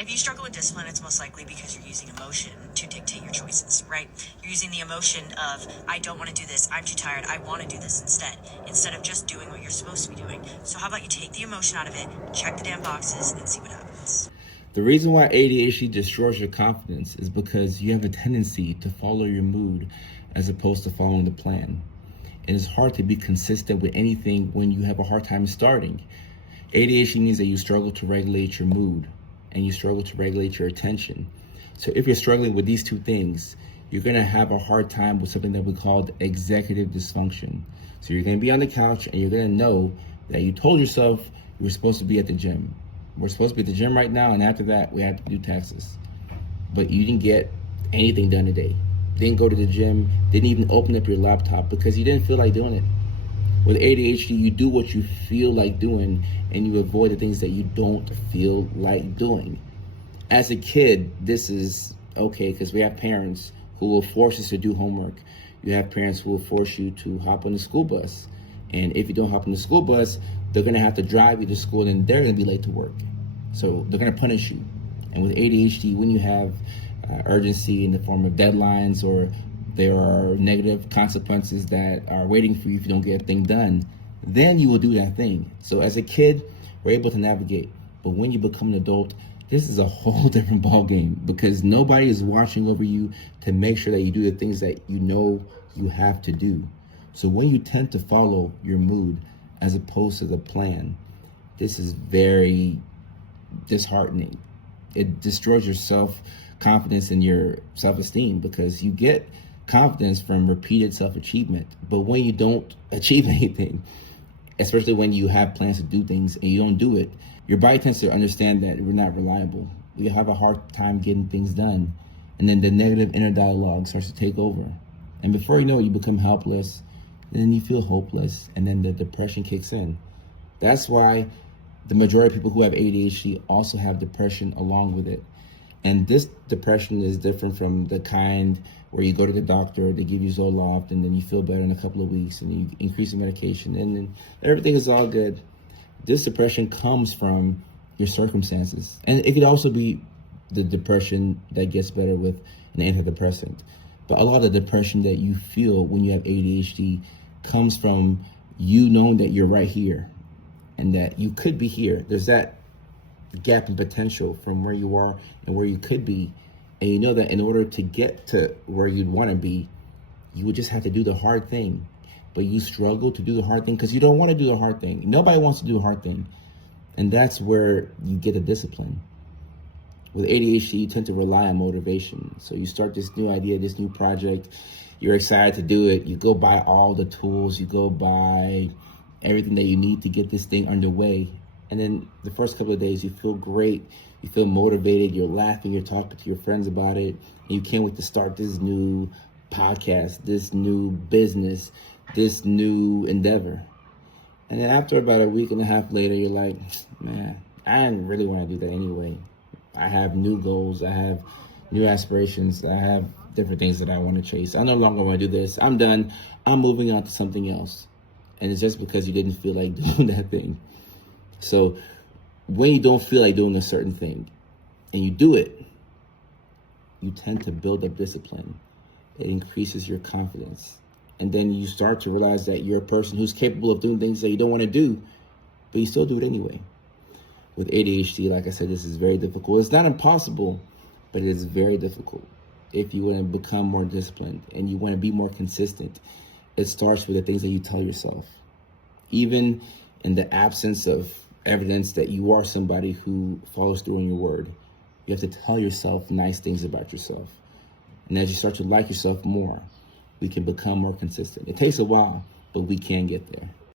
If you struggle with discipline, it's most likely because you're using emotion to dictate your choices, right? You're using the emotion of, I don't want to do this, I'm too tired, I want to do this instead of just doing what you're supposed to be doing. So how about you take the emotion out of it, check the damn boxes, and see what happens. The reason why ADHD destroys your confidence is because you have a tendency to follow your mood as opposed to following the plan. And it's hard to be consistent with anything when you have a hard time starting. ADHD means that you struggle to regulate your mood and you struggle to regulate your attention. So if you're struggling with these two things, you're gonna have a hard time with something that we call executive dysfunction. So you're gonna be on the couch and you're gonna know that you told yourself you were supposed to be at the gym. We're supposed to be at the gym right now, and after that, we have to do taxes. But you didn't get anything done today. Didn't go to the gym, didn't even open up your laptop because you didn't feel like doing it. With ADHD, you do what you feel like doing, and you avoid the things that you don't feel like doing. As a kid, this is okay because we have parents who will force us to do homework. You have parents who will force you to hop on the school bus. And if you don't hop on the school bus, they're gonna have to drive you to school and they're gonna be late to work. So they're gonna punish you. And with ADHD, when you have urgency in the form of deadlines or there are negative consequences that are waiting for you if you don't get a thing done, then you will do that thing. So as a kid, we're able to navigate. But when you become an adult, this is a whole different ballgame because nobody is watching over you to make sure that you do the things that you know you have to do. So when you tend to follow your mood as opposed to the plan, this is very disheartening. It destroys your self-confidence and your self-esteem because you get confidence from repeated self-achievement. But when you don't achieve anything, especially when you have plans to do things and you don't do it, your body tends to understand that we're not reliable. You have a hard time getting things done. And then the negative inner dialogue starts to take over. And before you know it, you become helpless, then you feel hopeless, and then the depression kicks in. That's why the majority of people who have ADHD also have depression along with it. And this depression is different from the kind where you go to the doctor, they give you Zoloft, and then you feel better in a couple of weeks, and you increase the medication, and then everything is all good. This depression comes from your circumstances. And it could also be the depression that gets better with an antidepressant. But a lot of the depression that you feel when you have ADHD comes from you knowing that you're right here and that you could be here. There's that gap in potential from where you are and where you could be. And you know that in order to get to where you'd want to be, you would just have to do the hard thing. But you struggle to do the hard thing because you don't want to do the hard thing. Nobody wants to do a hard thing. And that's where you get a discipline. With ADHD, you tend to rely on motivation. So you start this new idea, this new project, you're excited to do it. You go buy all the tools, you go buy everything that you need to get this thing underway. And then the first couple of days, you feel great. You feel motivated, you're laughing, you're talking to your friends about it. And you can't wait to start this new podcast, this new business, this new endeavor. And then after about a week and a half later, you're like, man, I didn't really want to do that anyway. I have new goals, I have new aspirations, I have different things that I want to chase. I no longer want to do this. I'm done. I'm moving on to something else. And it's just because you didn't feel like doing that thing. So when you don't feel like doing a certain thing and you do it, you tend to build up discipline. It increases your confidence. And then you start to realize that you're a person who's capable of doing things that you don't want to do, but you still do it anyway. With ADHD, like I said, this is very difficult. It's not impossible, but it is very difficult. If you want to become more disciplined and you want to be more consistent, it starts with the things that you tell yourself. Even in the absence of evidence that you are somebody who follows through on your word, you have to tell yourself nice things about yourself. And as you start to like yourself more, we can become more consistent. It takes a while, but we can get there.